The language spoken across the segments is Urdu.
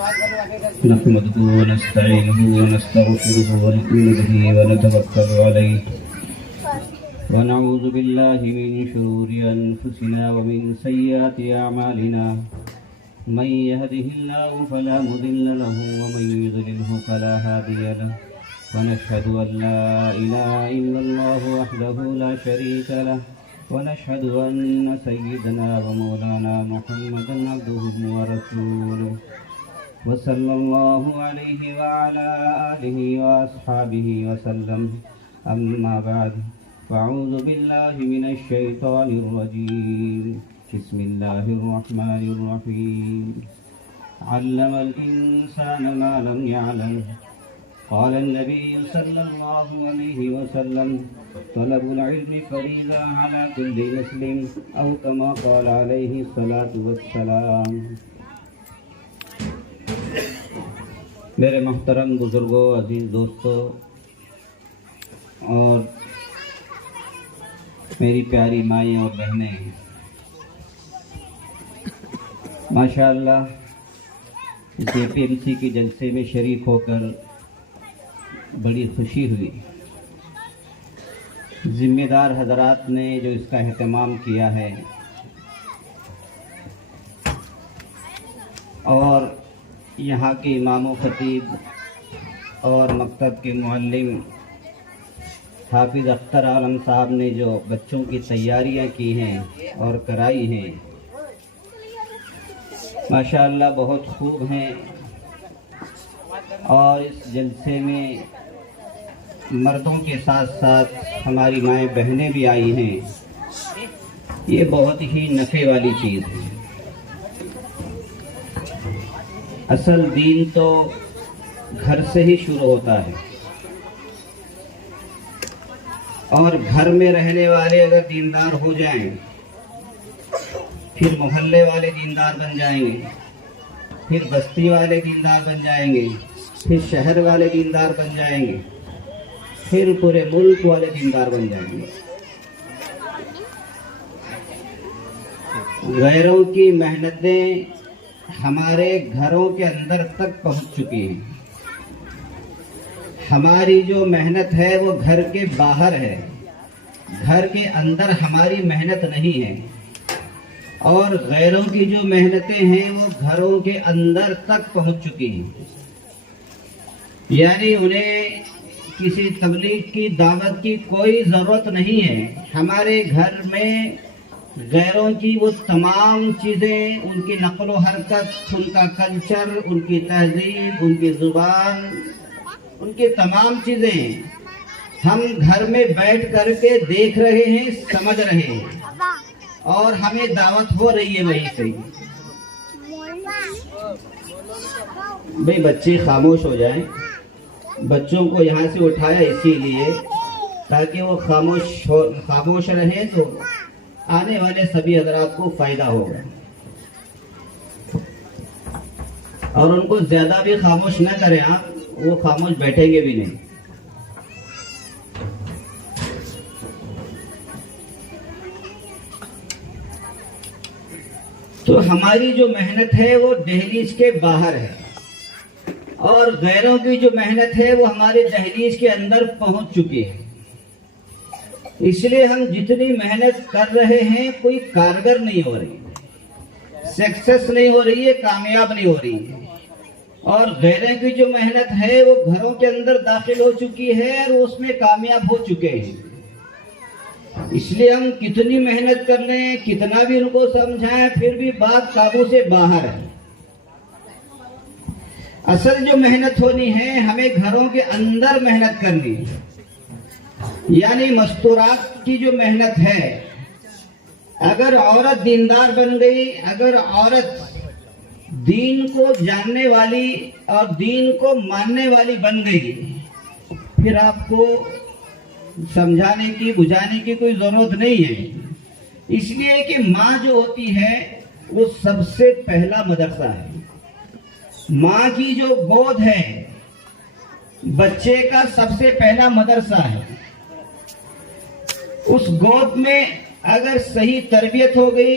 نحمده ونستعينه ونستغفره ونؤمن به ونتوكل عليه ونعوذ بالله من شرور أنفسنا ومن سيئات أعمالنا من يهده الله فلا مضل له ومن يضلله فلا هادي له ونشهد أن لا إله إلا الله وحده لا شريك له ونشهد أن سيدنا ومولانا محمدا عبده ورسوله وصلى الله عليه وعلى آله وأصحابه وسلم أما بعد فأعوذ بالله من الشيطان الرجيم بسم الله الرحمن الرحيم علم الإنسان ما لم يعلم قال النبي صلى الله عليه وسلم طلب العلم فريضة على كل مسلم أو كما قال عليه الصلاة والسلام۔ میرے محترم بزرگوں، عزیز دوستوں اور میری پیاری مائیں اور بہنیں، ماشاءاللہ جے پی ایم سی کے جلسے میں شریک ہو کر بڑی خوشی ہوئی۔ ذمہ دار حضرات نے جو اس کا اہتمام کیا ہے اور یہاں کے امام و خطیب اور مکتب کے معلم حافظ اختر عالم صاحب نے جو بچوں کی تیاریاں کی ہیں اور کرائی ہیں، ماشاءاللہ بہت خوب ہیں۔ اور اس جلسے میں مردوں کے ساتھ ساتھ ہماری مائیں بہنیں بھی آئی ہیں، یہ بہت ہی نفع والی چیز ہے۔ اصل دین تو گھر سے ہی شروع ہوتا ہے، اور گھر میں رہنے والے اگر دیندار ہو جائیں پھر محلے والے دیندار بن جائیں گے، پھر بستی والے دیندار بن جائیں گے، پھر شہر والے دیندار بن جائیں گے، پھر پورے ملک والے دیندار بن جائیں گے۔ غیروں کی محنتیں ہمارے گھروں کے اندر تک پہنچ چکی ہیں۔ ہماری جو محنت ہے وہ گھر کے باہر ہے، گھر کے اندر ہماری محنت نہیں ہے، اور غیروں کی جو محنتیں ہیں وہ گھروں کے اندر تک پہنچ چکی ہیں۔ یعنی انہیں کسی تبلیغ کی دعوت کی کوئی ضرورت نہیں ہے۔ ہمارے گھر میں غیروں کی وہ تمام چیزیں، ان کی نقل و حرکت، ان کا کلچر، ان کی تہذیب، ان کی زبان، ان کی تمام چیزیں ہم گھر میں بیٹھ کر کے دیکھ رہے ہیں، سمجھ رہے ہیں، اور ہمیں دعوت ہو رہی ہے وہیں سے۔ بھئی بچے خاموش ہو جائیں، بچوں کو یہاں سے اٹھایا اسی لیے تاکہ وہ خاموش رہیں تو آنے والے سبھی حضرات کو فائدہ ہوگا، اور ان کو زیادہ بھی خاموش نہ کریں آپ، وہ خاموش بیٹھیں گے بھی نہیں۔ تو ہماری جو محنت ہے وہ دہلیز کے باہر ہے، اور غیروں کی جو محنت ہے وہ ہمارے دہلیز کے اندر پہنچ چکی ہے۔ اس لیے ہم جتنی محنت کر رہے ہیں کوئی کارگر نہیں ہو رہی، سکسیس نہیں ہو رہی ہے، کامیاب نہیں ہو رہی ہے۔ اور غیروں کی جو محنت ہے وہ گھروں کے اندر داخل ہو چکی ہے اور اس میں کامیاب ہو چکے ہیں۔ اس لیے ہم کتنی محنت کر رہے ہیں، کتنا بھی ان کو سمجھائیں، پھر بھی بات قابو سے باہر ہے۔ اصل جو محنت ہونی ہے ہمیں گھروں کے اندر محنت کرنی ہے، یعنی مستورات کی جو محنت ہے۔ اگر عورت دیندار بن گئی، اگر عورت دین کو جاننے والی اور دین کو ماننے والی بن گئی، پھر آپ کو سمجھانے کی بجھانے کی کوئی ضرورت نہیں ہے۔ اس لیے کہ ماں جو ہوتی ہے وہ سب سے پہلا مدرسہ ہے۔ ماں کی جو گود ہے بچے کا سب سے پہلا مدرسہ ہے۔ اس گود میں اگر صحیح تربیت ہو گئی،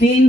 3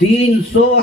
300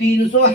300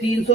300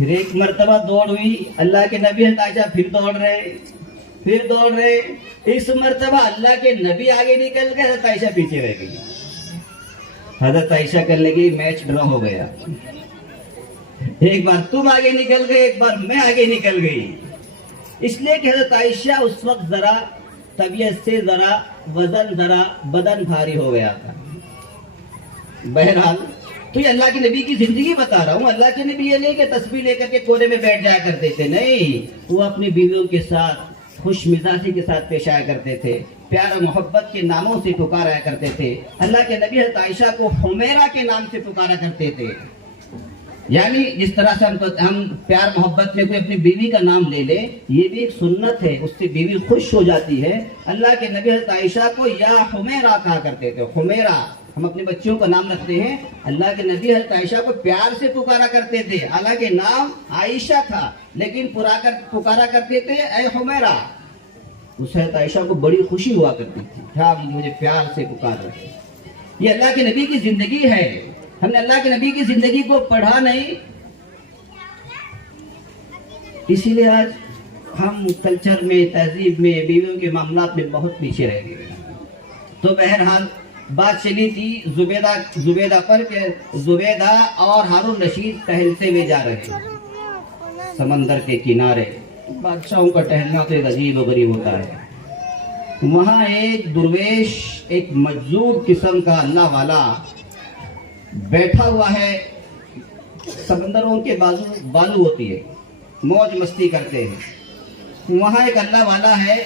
پھر ایک مرتبہ دوڑ ہوئی، اللہ کے نبی حضرت عائشہ پھر دوڑ رہے، اس مرتبہ اللہ کے نبی آگے نکل گئے، حضرت عائشہ پیچھے رہ گئی۔ حضرت عائشہ کرنے لگی میچ ڈرا ہو گیا، ایک بار تم آگے نکل گئے، ایک بار میں آگے نکل گئی، اس لیے کہ حضرت عائشہ اس وقت ذرا طبیعت سے ذرا وزن ذرا بدن بھاری ہو گیا تھا۔ بہرحال تو یہ اللہ کے نبی کی زندگی بتا رہا ہوں، اللہ کے نبی یہ نہیں کہ تسبیح لے کر کے کونے میں بیٹھ جایا کرتے تھے، نہیں، وہ اپنی بیویوں کے ساتھ خوش مزاجی کے ساتھ پیش آیا کرتے تھے، پیار و محبت کے ناموں سے پکارا کرتے تھے۔ اللہ کے نبی حضرت عائشہ کو حمیرہ کے نام سے پکارا کرتے تھے، یعنی جس طرح سے ہم پیار محبت میں کوئی اپنی بیوی کا نام لے لے، یہ بھی ایک سنت ہے، اس سے بیوی خوش ہو جاتی ہے۔ اللہ کے نبی حضرت عائشہ کو یا حمیرہ کہا کرتے تھے، حمیرہ، ہم اپنے بچوں کا نام رکھتے ہیں، اللہ کے نبی حضرت عائشہ کو پیار سے پکارا کرتے تھے، حالانکہ نام عائشہ تھا لیکن پکارا کرتے تھے اے حمیرہ۔ اس حضرت عائشہ کو بڑی خوشی ہوا کرتی تھی، کیا مجھے پیار سے پکار رہے۔ یہ اللہ کے نبی کی زندگی ہے، ہم نے اللہ کے نبی کی زندگی کو پڑھا نہیں، اسی لیے آج ہم کلچر میں، تہذیب میں، بیویوں کے معاملات میں بہت پیچھے رہ گئے۔ تو بہرحال بات چلی تھی زبیدہ پر کہ زبیدہ اور ہارون رشید ٹہلتے ہوئے جا رہے ہیں سمندر کے کنارے۔ بادشاہوں کا ٹہلنا تو ایک عجیب و غریب ہوتا ہے۔ وہاں ایک درویش، ایک مجذوب قسم کا اللہ والا بیٹھا ہوا ہے، سمندروں کے بالو ہوتی ہے، موج مستی کرتے ہیں۔ وہاں ایک اللہ والا ہے،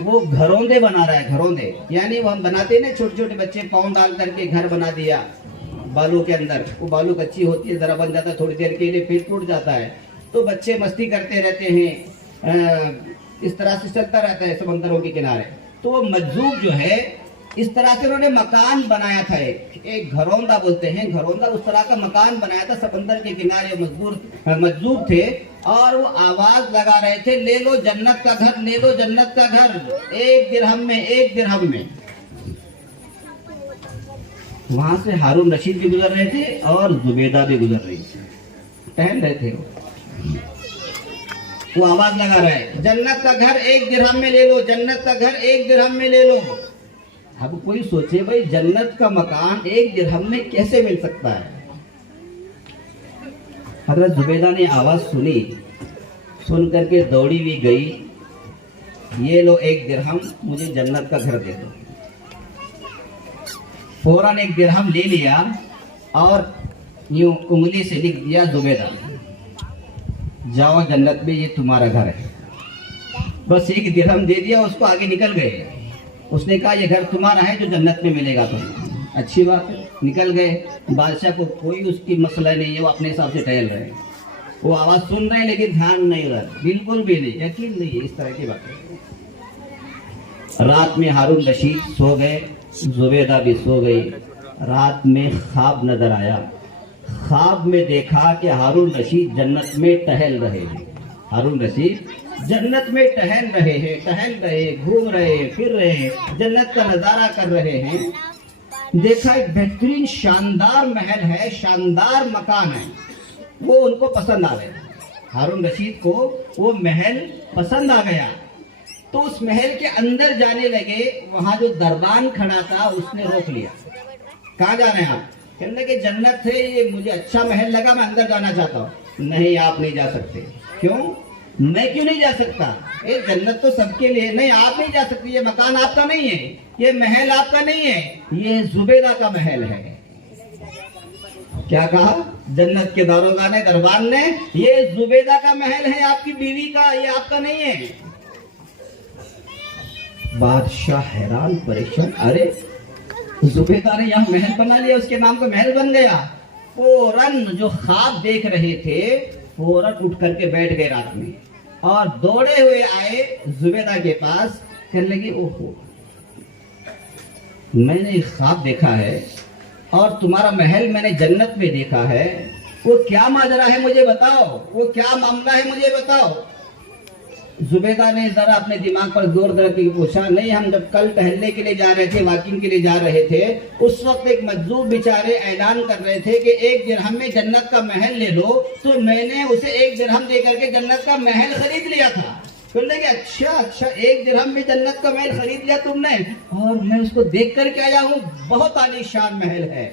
وہ گھروندے بنا رہا ہے، گھروندے یعنی وہ ہم بناتے ہیں نا، چھوٹے چھوٹے بچے پاؤں ڈال کر کے گھر بنا دیا بالوں کے اندر، وہ بالو کچی ہوتی ہے، ذرا بن جاتا ہے تھوڑی دیر کے لیے، پھر ٹوٹ جاتا ہے، تو بچے مستی کرتے رہتے ہیں، اس طرح سے چلتا رہتا ہے سمندروں کے کنارے۔ تو وہ مجذوب جو ہے، اس طرح سے انہوں نے مکان بنایا تھا، ایک گھروندا بولتے ہیں، گھروندا اس طرح کا مکان بنایا تھا سمندر کے کنارے، مجذوب تھے اور وہ آواز لگا رہے تھے، لے لو جنت کا گھر، لے لو جنت کا گھر، 1 درہم میں، 1 درہم میں۔ وہاں سے ہارون رشید بھی گزر رہے تھے اور زبیدہ بھی گزر رہی تھی، ٹہل رہے تھے، وہ آواز لگا رہے، جنت کا گھر 1 درہم میں لے لو، جنت کا گھر 1 درہم میں لے لو۔ اب کوئی سوچے بھائی جنت کا مکان 1 درہم میں کیسے مل سکتا ہے؟ حضرت زبیدہ نے آواز سن کر کے دوڑی بھی گئی، یہ لو 1 درہم، مجھے جنت کا گھر دے دو۔ فوراً 1 درہم لے لیا اور یوں انگلی سے لکھ دیا، زبیدہ جاؤ جنت میں، یہ تمہارا گھر ہے۔ بس 1 درہم دے دیا اس کو، آگے نکل گئے۔ اس نے کہا یہ گھر تمہارا ہے جو جنت میں ملے گا تمہیں، اچھی بات ہے، نکل گئے۔ بادشاہ کو کوئی اس کی مسئلہ نہیں ہے، وہ اپنے حساب سے ٹہل رہے ہیں، وہ آواز سن رہے ہیں لیکن دھیان نہیں رہا، بالکل بھی نہیں، یقین نہیں ہے، اس طرح کی بات ہے۔ رات میں ہارون رشید سو گئے، زبیدہ بھی سو گئی۔ رات میں خواب نظر آیا، خواب میں دیکھا کہ ہارون رشید جنت میں ٹہل رہے ہیں، ہارون رشید جنت میں ٹہل رہے، گھوم رہے، پھر رہے، جنت کا نظارہ کر رہے ہیں۔ دیکھا ایک بہترین شاندار محل ہے، شاندار مکان ہے، وہ ان کو پسند آ گیا، ہارون رشید کو وہ محل پسند آ گیا۔ تو اس محل کے اندر جانے لگے، وہاں جو دربان کھڑا تھا اس نے روک لیا، کہاں جا رہے ہیں آپ؟ کہنے لگے جنت ہے، یہ مجھے اچھا محل لگا، میں اندر جانا چاہتا ہوں۔ نہیں، آپ نہیں جا سکتے۔ کیوں؟ میں کیوں نہیں جا سکتا؟ جنت تو سب کے لیے، نہیں آپ نہیں جا سکتے، یہ مکان آپ کا نہیں ہے، یہ محل آپ کا نہیں ہے، یہ زبیدہ کا محل ہے۔ کیا کہا جنت کے داروغہ نے، دربان نے؟ یہ زبیدہ کا محل ہے، آپ کی بیوی کا، یہ آپ کا نہیں ہے۔ بادشاہ حیران پریشان، ارے زبیدہ نے یہاں محل بنا لیا، اس کے نام کا محل بن گیا۔ فوراً جو خواب دیکھ رہے تھے فوراً اٹھ کر کے بیٹھ گئے رات میں، اور دوڑے ہوئے آئے زبیدہ کے پاس، کہنے لگے اوہو، میں نے ایک خواب دیکھا ہے اور تمہارا محل میں نے جنت میں دیکھا ہے، وہ کیا ماجرا ہے مجھے بتاؤ، وہ کیا معاملہ ہے مجھے بتاؤ۔ زبیدہ نے ذرا اپنے دماغ پر زور دے کے پوچھا، نہیں ہم جب کل ٹہلنے کے لیے جا رہے تھے، واکنگ کے لیے جا رہے تھے، اس وقت ایک مجذوب بیچارے اعلان کر رہے تھے کہ 1 درہم میں جنت کا محل لے لو، تو میں نے اسے 1 درہم دے کر کے جنت کا محل خرید لیا تھا۔ پھر لگے اچھا 1 درہم میں جنت کا محل خرید لیا تم نے، اور میں اس کو دیکھ کر کے آیا ہوں، بہت عالی شان محل ہے۔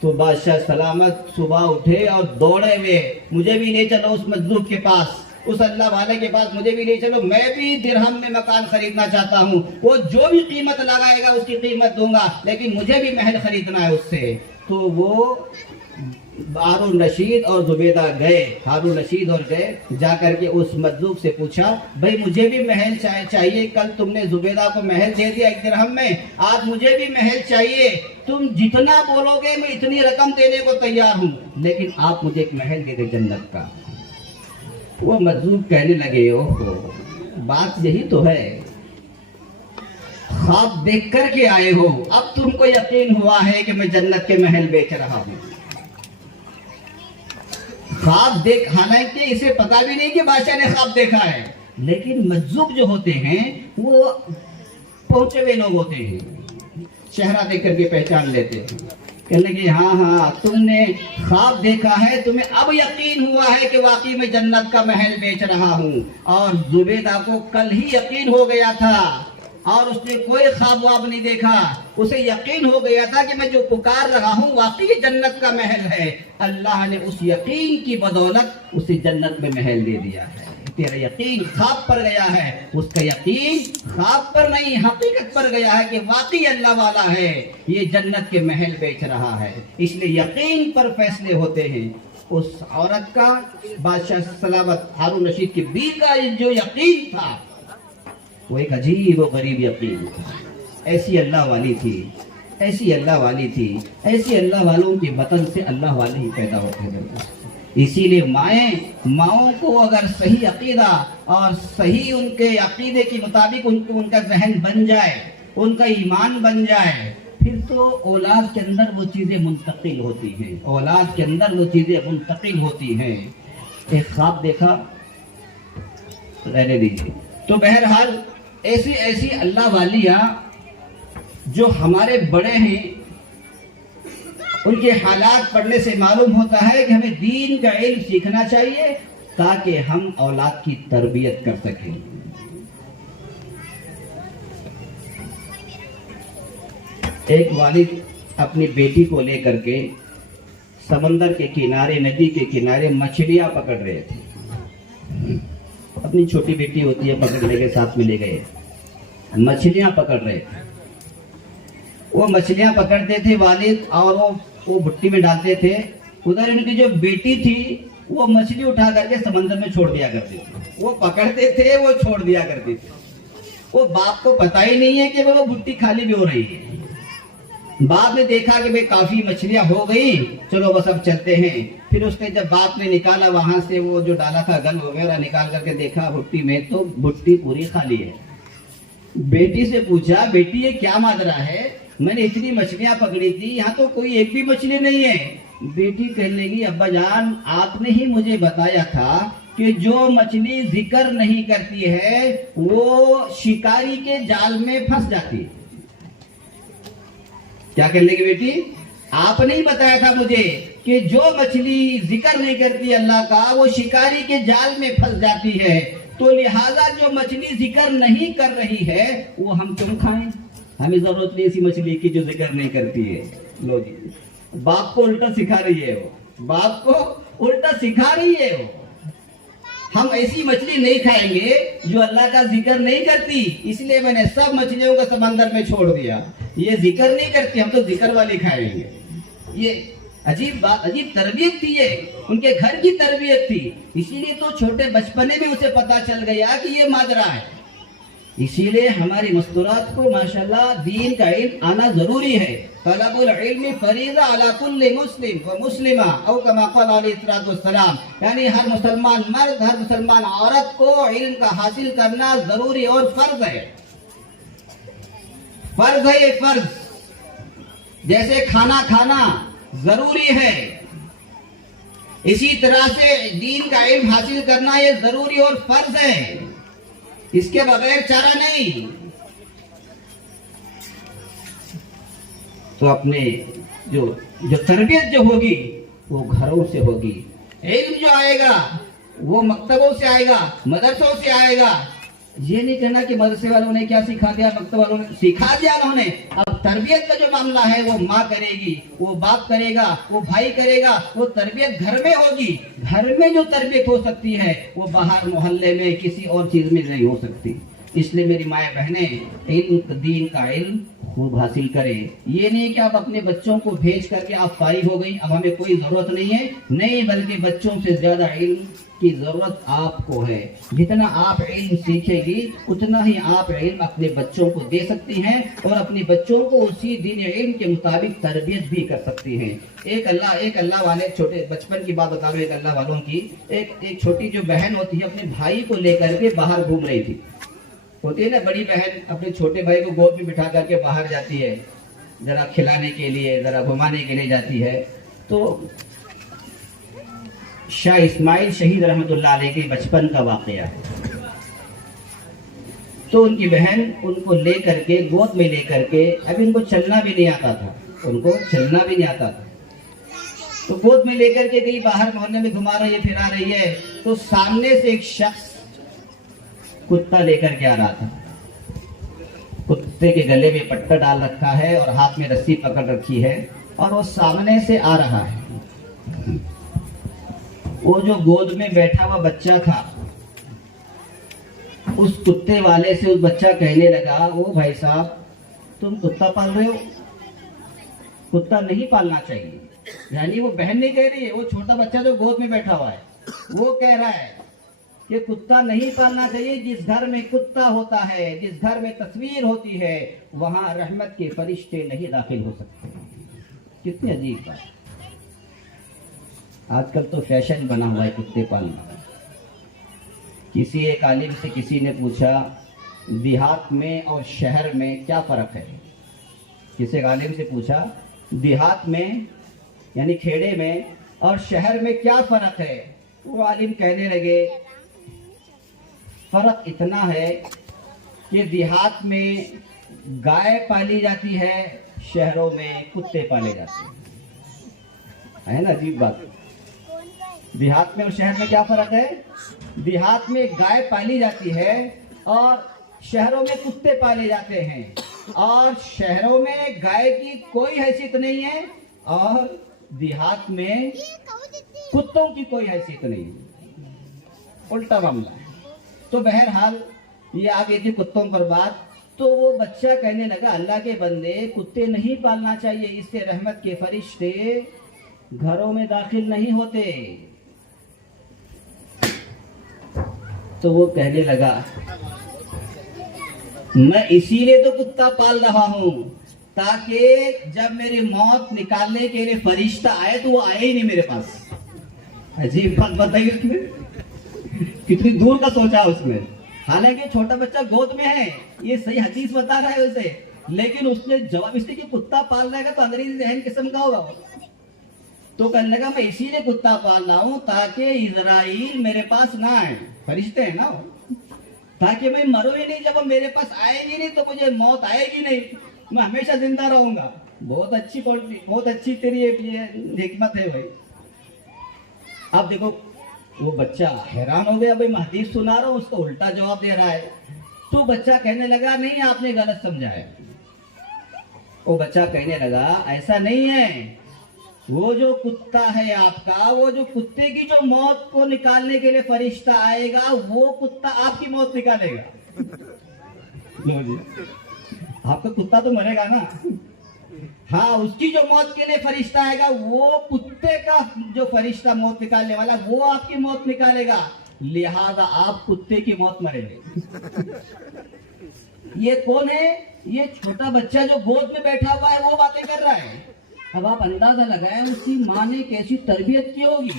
تو بادشاہ سلامت صبح اٹھے اور دوڑے ہوئے، مجھے بھی لے چلو اس مجذوب کے پاس، اس اللہ والے کے پاس مجھے بھی لے چلو، میں بھی درہم میں مکان خریدنا چاہتا ہوں، وہ جو بھی قیمت لگائے گا اس کی قیمت دوں گا، لیکن مجھے بھی محل خریدنا ہے اس سے۔ تو وہ ہارون رشید اور زبیدہ گئے، ہارون رشید اور گئے، جا کر کے اس مجذوب سے پوچھا، بھئی مجھے بھی محل چاہیے، کل تم نے زبیدہ کو محل دے دیا 1 درہم میں، آج مجھے بھی محل چاہیے، تم جتنا بولو گے میں اتنی رقم دینے کو تیار ہوں، لیکن آپ مجھے ایک محل دے دے جنت کا۔ وہ مجذوب کہنے لگے، اوہ بات یہی تو ہے، خواب دیکھ کر کے آئے ہو، اب تم کو یقین ہوا ہے کہ میں جنت کے محل بیچ رہا ہوں۔ خواب دیکھ، حالانکہ اسے پتا بھی نہیں کہ بادشاہ نے خواب دیکھا ہے، لیکن مجذوب جو ہوتے ہیں وہ پہنچے ہوئے لوگ ہوتے ہیں، چہرہ دیکھ کر کے پہچان لیتے ہیں، کہنے لگے ہاں تم نے خواب دیکھا ہے، تمہیں اب یقین ہوا ہے کہ واقعی میں جنت کا محل بیچ رہا ہوں۔ اور زبیدہ کو کل ہی یقین ہو گیا تھا، اور اس نے کوئی خواب واب نہیں دیکھا، اسے یقین ہو گیا تھا کہ میں جو پکار رہا ہوں واقعی جنت کا محل ہے۔ اللہ نے اس یقین کی بدولت اسے جنت میں محل دے دیا ہے۔ تیرا یقین خواب پر گیا ہے، اس کا یقین خواب پر نہیں حقیقت پر گیا ہے کہ واقعی اللہ والا ہے، یہ جنت کے محل بیچ رہا ہے، اس لیے یقین پر فیصلے ہوتے ہیں۔ اس عورت کا، بادشاہ سلامت ہارون رشید کی بیوی کا جو یقین تھا وہ ایک عجیب و غریب یقین تھا۔ ایسی اللہ والی تھی، ایسی اللہ والی تھی، ایسی اللہ والوں کے بطن سے اللہ والے ہی پیدا ہوتے ہیں۔ اسی لیے ماؤں کو اگر صحیح عقیدہ اور صحیح ان کے عقیدے کے مطابق ان کا ذہن بن جائے، ان کا ایمان بن جائے، پھر تو اولاد کے اندر وہ چیزیں منتقل ہوتی ہیں، اولاد کے اندر وہ چیزیں منتقل ہوتی ہیں۔ ایک خواب دیکھا، رہنے دیجیے۔ تو بہرحال ایسی اللہ والیاں جو ہمارے بڑے ہیں، ان کے حالات پڑھنے سے معلوم ہوتا ہے کہ ہمیں دین کا علم سیکھنا چاہیے تاکہ ہم اولاد کی تربیت کر سکیں۔ ایک والد اپنی بیٹی کو لے کر کے سمندر کے کنارے، ندی کے کنارے مچھلیاں پکڑ رہے تھے۔ اپنی چھوٹی بیٹی ہوتی ہے، پکڑنے کے ساتھ میں لے گئے، مچھلیاں پکڑ رہے تھے۔ وہ مچھلیاں پکڑتے تھے والد، اور وہ بھٹی میں ڈالتے تھے۔ ادھر ان کی جو بیٹی تھی وہ مچھلی اٹھا کر کے سمندر میں چھوڑ دیا کرتی تھی، وہ پکڑتے تھے، وہ چھوڑ دیا کرتی تھی۔ وہ باپ کو پتا ہی نہیں ہے کہ وہ بھٹی خالی بھی ہو رہی ہے۔ باپ نے دیکھا کہ کافی مچھلیاں ہو گئی، چلو بس اب چلتے ہیں۔ پھر اس نے جب باپ نے نکالا وہاں سے وہ جو ڈالا تھا گل وغیرہ نکال کر کے دیکھا بھٹی میں، تو بھٹی پوری خالی ہے۔ بیٹی سے پوچھا، بیٹی یہ کیا ماجرا ہے؟ میں نے اتنی مچھلیاں پکڑی تھی، یہاں تو کوئی ایک بھی مچھلی نہیں ہے۔ بیٹی کہنے لگی، ابا جان آپ نے ہی مجھے بتایا تھا کہ جو مچھلی ذکر نہیں کرتی ہے وہ شکاری کے جال میں پھنس جاتی ہے۔ کیا کہنے لگی بیٹی؟ آپ نے ہی بتایا تھا مجھے کہ جو مچھلی ذکر نہیں کرتی اللہ کا وہ شکاری کے جال میں پھنس جاتی ہے، تو لہذا جو مچھلی ذکر نہیں کر رہی ہے وہ ہم کیوں کھائیں؟ ہمیں ضرورت نہیں ایسی مچھلی کی جو ذکر نہیں کرتی ہے۔ لو جی، باپ کو الٹا سکھا رہی ہے، وہ باپ کو الٹا سکھا رہی ہے۔ وہ ہم ایسی مچھلی نہیں کھائیں گے جو اللہ کا ذکر نہیں کرتی، اس لیے میں نے سب مچھلیوں کو سمندر میں چھوڑ دیا، یہ ذکر نہیں کرتی، ہم تو ذکر والی کھائیں گے۔ یہ عجیب بات، عجیب تربیت تھی، یہ ان کے گھر کی تربیت تھی۔ اسی لیے تو چھوٹے بچپنے میں اسے پتا چل گیا کہ یہ ماجرا ہے۔ اسی لیے ہماری مستورات کو ماشاءاللہ دین کا علم آنا ضروری ہے۔ طلب العلم فریضہ علی کل مسلم و مسلمہ، او کما قال علیہ الصلوۃ والسلام، یعنی ہر مسلمان مرد، ہر مسلمان عورت کو علم کا حاصل کرنا ضروری اور فرض ہے۔ فرض ہے، یہ فرض، جیسے کھانا کھانا ضروری ہے، اسی طرح سے دین کا علم حاصل کرنا یہ ضروری اور فرض ہے۔ اس کے بغیر چارہ نہیں. تو اپنے جو تربیت جو ہوگی وہ گھروں سے ہوگی. علم جو آئے گا وہ مکتبوں سے آئے گا, مدرسوں سے آئے گا. یہ نہیں کہنا کہ مدرسے والوں نے کیا سکھا دیا, مکتب والوں نے سکھا دیا انہوں نے. اب تربیت کا جو معاملہ ہے وہ ماں کرے گی, وہ باپ کرے گا, وہ بھائی کرے گا. وہ تربیت گھر میں ہوگی. گھر میں جو تربیت ہو سکتی ہے وہ باہر محلے میں کسی اور چیز میں نہیں ہو سکتی. اس لیے میری مائیں بہنیں, علم دین کا علم خوب حاصل کرے. یہ نہیں کہ آپ اپنے بچوں کو بھیج کر کے آپ فارغ ہو گئی, اب ہمیں کوئی ضرورت نہیں ہے. نہیں, بلکہ بچوں سے زیادہ علم کی ضرورت آپ کو ہے. جتنا آپ علم سیکھے گی اتنا ہی آپ علم اپنے بچوں کو دے سکتی ہیں اور اپنے بچوں کو اسی دین علم کے مطابق تربیت بھی کر سکتی ہیں. ایک اللہ والے چھوٹے بچپن کی بات بتا رہا ہوں. ایک اللہ والوں کی ایک چھوٹی جو بہن ہوتی ہے اپنے بھائی کو لے کر کے باہر گھوم رہی تھی. ہوتی ہے نا بڑی بہن اپنے چھوٹے بھائی کو گود میں بٹھا کر کے باہر جاتی ہے, ذرا کھلانے کے لیے, ذرا گھمانے کے لیے جاتی ہے. تو شاہ اسماعیل شہید رحمت اللہ علیہ کے بچپن کا واقعہ ہے. تو ان کی بہن ان کو لے کر کے گود میں لے کر کے, اب ان کو چلنا بھی نہیں آتا تھا, ان کو چلنا بھی نہیں آتا تھا. تو گود میں لے کر کے گئی, باہر محلے میں گھما رہی ہے, پھرا رہی ہے. تو سامنے سے ایک شخص کتا لے کر کے آ رہا تھا. کتے کے گلے میں پٹا ڈال رکھا ہے اور ہاتھ میں رسی پکڑ رکھی ہے اور وہ سامنے سے آ رہا ہے. وہ جو گود میں بیٹھا ہوا بچہ تھا, اس کتے والے سے اس بچہ کہنے لگا, او بھائی صاحب تم کتا پال رہے ہو, کتا نہیں پالنا چاہیے. یعنی وہ بہن نہیں کہہ رہی ہے, وہ چھوٹا بچہ جو گود میں بیٹھا ہوا ہے وہ کہہ رہا ہے کہ کتا نہیں پالنا چاہیے. جس گھر میں کتا ہوتا ہے, جس گھر میں تصویر ہوتی ہے, وہاں رحمت کے فرشتے نہیں داخل ہو سکتے. کتنی عجیب بات. آج کل تو فیشن بنا ہوا ہے کتے پالنا. کسی ایک عالم سے کسی نے پوچھا دیہات میں اور شہر میں کیا فرق ہے. کسی ایک عالم سے پوچھا دیہات میں یعنی کھیڑے میں اور شہر میں کیا فرق ہے. وہ عالم کہنے لگے فرق اتنا ہے کہ دیہات میں گائے پالی جاتی ہے, شہروں میں کتے پالے جاتے ہیں. ہے نا عجیب بات. دیہات میں اور شہر میں کیا فرق ہے. دیہات میں گائے پالی جاتی ہے اور شہروں میں کتے پالے جاتے ہیں. اور شہروں میں گائے کی کوئی حیثیت نہیں ہے اور دیہات میں کتوں کی کوئی حیثیت نہیں ہے. الٹا معاملہ ہے. تو بہرحال یہ آ گئی تھی کتوں پر بات. تو وہ بچہ کہنے لگا اللہ کے بندے کتے نہیں پالنا چاہیے, اس سے رحمت کے فرشتے گھروں میں داخل نہیں ہوتے. تو وہ کہنے لگا میں اسی لیے تو کتا پال رہا ہوں تاکہ جب میری موت نکالنے کے لیے فرشتہ آئے تو وہ آئے ہی نہیں میرے پاس. عجیب بات بتائی اس نے, کتنی دور کا سوچا اس میں. حالانکہ چھوٹا بچہ گود میں ہے, یہ صحیح حدیث بتا رہا ہے اسے, لیکن اس نے جواب اس نے کہ کتا پال رہا ہے تو انگریزی ذہن قسم کا ہوگا. تو کہنے لگا میں اسی لیے کتا پال رہا ہوں تاکہ اسرائیل میرے پاس نہ آئے, فرشتے ہیں نا, تاکہ میں مروں ہی نہیں. جب وہ میرے پاس آئے گی نہیں تو مجھے موت آئے گی نہیں, میں ہمیشہ زندہ رہوں گا. بہت اچھی تیری یہ حکمت ہے بھائی. اب دیکھو وہ بچہ حیران ہو گیا, بھائی میں حدیث سنا رہا ہوں, اس کو الٹا جواب دے رہا ہے. تو بچہ کہنے لگا نہیں آپ نے غلط سمجھا ہے. وہ بچہ کہنے لگا ایسا نہیں ہے, وہ جو کتا ہے آپ کا, وہ جو کتے کی جو موت کو نکالنے کے لیے فرشتہ آئے گا وہ کتا آپ کی موت نکالے گا. آپ کا کتا تو مرے گا نا, ہاں اس کی جو موت کے لیے فرشتہ آئے گا وہ کتے کا جو فرشتہ موت نکالنے والا وہ آپ کی موت نکالے گا. لہذا آپ کتے کی موت مریں گے. یہ کون ہے؟ یہ چھوٹا بچہ جو گود میں بیٹھا ہوا ہے وہ باتیں کر رہا ہے. اب آپ اندازہ لگائیں اس کی ماں نے کیسی تربیت کی ہوگی,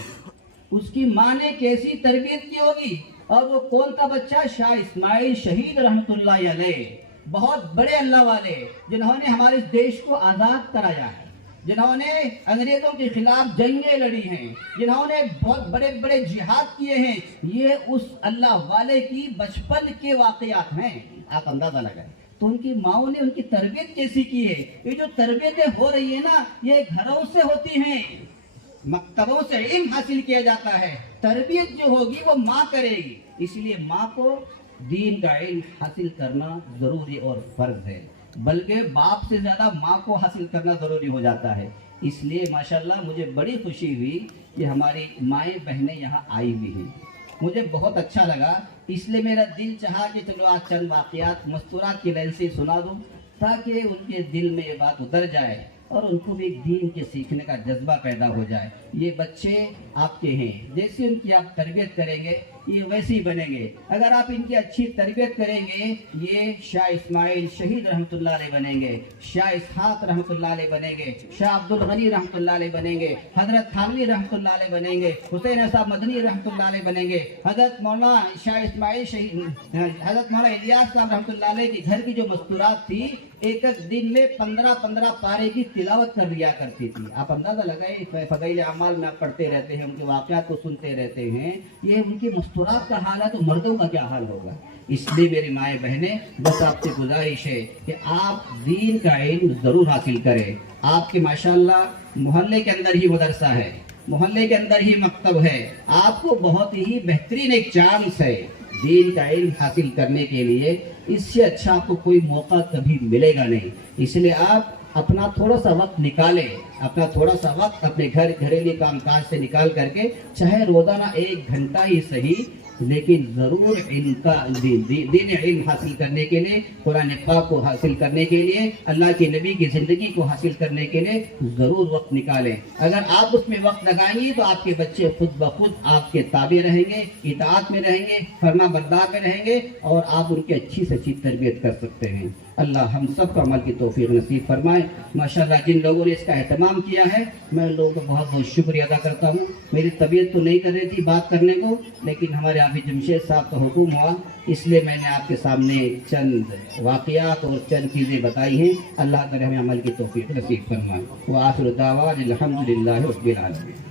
اس کی ماں نے کیسی تربیت کی ہوگی. اور وہ کون تھا بچہ؟ شاہ اسماعیل شہید رحمت اللہ علیہ, بہت بڑے اللہ والے جنہوں نے ہمارے دیش کو آزاد کرایا ہے, جنہوں نے انگریزوں کے خلاف جنگیں لڑی ہیں، جنہوں نے بہت بڑے بڑے جہاد کیے ہیں، یہ اس اللہ والے کی بچپن کے واقعات ہیں. آپ اندازہ لگائیں تو ان کی ماؤں نے ان کی تربیت کیسی کی ہے. یہ جو تربیتیں ہو رہی ہیں نا، یہ گھروں سے ہوتی ہیں، مکتبوں سے علم حاصل کیا جاتا ہے. تربیت جو ہوگی وہ ماں کرے گی. اس لیے ماں کو دین کا علم حاصل کرنا ضروری اور فرض ہے، بلکہ باپ سے زیادہ ماں کو حاصل کرنا ضروری ہو جاتا ہے. اس لیے ماشاءاللہ مجھے بڑی خوشی ہوئی کہ ہماری مائیں بہنیں یہاں آئی ہوئی ہیں. مجھے بہت اچھا لگا، اس لیے میرا دل چاہا کہ چلو آج چند واقعات مستورات کی لائن سے سنا دوں تاکہ ان کے دل میں یہ بات اتر جائے اور ان کو بھی دین کے سیکھنے کا جذبہ پیدا ہو جائے. یہ بچے آپ کے ہیں، جیسے ان کی آپ تربیت کریں گے یہ ویسے ہی بنیں گے. اگر آپ ان کی اچھی تربیت کریں گے یہ شاہ اسماعیل شہید رحمۃ اللہ علیہ بنیں گے، شاہ اسحاق رحمۃ اللہ علیہ بنیں گے، شاہ عبد الغنی رحمۃ اللہ علیہ بنیں گے، حضرت تھانوی رحمۃ اللہ علیہ بنیں گے، حسین صاحب مدنی رحمۃ اللہ علیہ بنیں گے، حضرت مولانا شاہ اسماعیل حضرت مولانا الیاس صاحب رحمۃ اللہ علیہ کی گھر کی جو مستورات تھی ایک دن میں 15 پارے کی تلاوت کر لیا کرتی تھی. آپ اندازہ لگائیں، فضائل اعمال میں آپ پڑھتے رہتے ہیں، ان کے واقعات کو سنتے رہتے ہیں، یہ ان کی مستورات کا حال ہے تو مردوں کا کیا حال ہوگا. اس لیے میری مائیں بہنیں بس آپ سے گزارش ہے کہ آپ دین کا علم ضرور حاصل کریں. آپ کے ماشاءاللہ محلے کے اندر ہی مدرسہ ہے، محلے کے اندر ہی مکتب ہے، آپ کو بہت ہی بہترین ایک چانس ہے دین کا علم حاصل کرنے کے لیے. اس سے اچھا آپ کو کوئی موقع کبھی ملے گا نہیں. اس لیے آپ اپنا تھوڑا سا وقت نکالیں، اپنا تھوڑا سا وقت اپنے گھریلو کام کاج سے نکال کر کے چاہے روزانہ 1 گھنٹہ ہی صحیح لیکن ضرور علم کا دین علم حاصل کرنے کے لیے، قرآن پاک کو حاصل کرنے کے لیے، اللہ کے نبی کی زندگی کو حاصل کرنے کے لیے ضرور وقت نکالیں. اگر آپ اس میں وقت لگائیں گے تو آپ کے بچے خود بخود آپ کے تابع رہیں گے، اطاعت میں رہیں گے، فرما بردار میں رہیں گے اور آپ ان کی اچھی سے اچھی تربیت کر سکتے ہیں. اللہ ہم سب کو عمل کی توفیق نصیب فرمائے. ماشاءاللہ جن لوگوں نے اس کا اہتمام کیا ہے میں لوگوں کا بہت بہت شکریہ ادا کرتا ہوں. میری طبیعت تو نہیں کر رہی تھی بات کرنے کو، لیکن ہمارے حافظ جمشید صاحب کا حکم ہوا، اس لیے میں نے آپ کے سامنے چند واقعات اور چند چیزیں بتائی ہیں. اللہ تعالی ہمیں عمل کی توفیق نصیب فرمائے. وآخر دعوانا الحمدللہ رب العالمین.